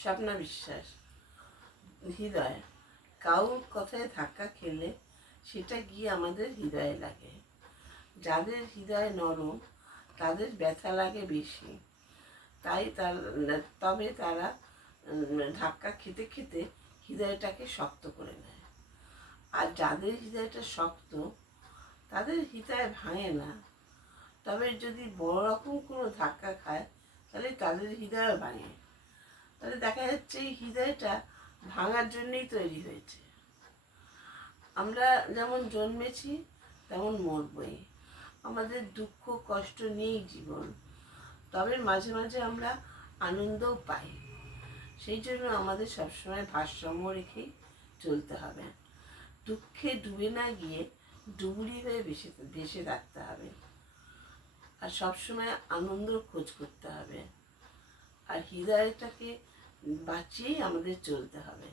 স্বপ্না বিশ্বাস। হৃদয়, কারোর কথায় ধাক্কা খেলে সেটা গিয়ে আমাদের হৃদয়ে লাগে। যাদের হৃদয় নরম তাদের ব্যথা লাগে বেশি, তবে তারা ধাক্কা খেতে খেতে হৃদয়টাকে শক্ত করে নেয়। আর যাদের হৃদয়টা শক্ত তাদের হৃদয় ভাঙে না, তবে যদি বড় রকম কোনো ধাক্কা খায় তাহলে তাদের হৃদয় ভাঙে। তাহলে দেখা যাচ্ছে এই হৃদয়টা ভাঙার জন্যই তৈরি হয়েছে। আমরা যেমন জন্মেছি তেমন মরবই, আমাদের দুঃখ কষ্ট নিয়েই জীবন। তবে মাঝে মাঝে আমরা আনন্দও পাই। সেই জন্য আমাদের সবসময় ভারসাম্য রেখেই চলতে হবে। দুঃখে ডুবে না গিয়ে ডুবুরি হয়ে ভেসে থাকতে হবে। আর সবসময় আনন্দর খোঁজ করতে হবে। আর হৃদয়টাকে বাঁচিয়েই আমাদের চলতে হবে।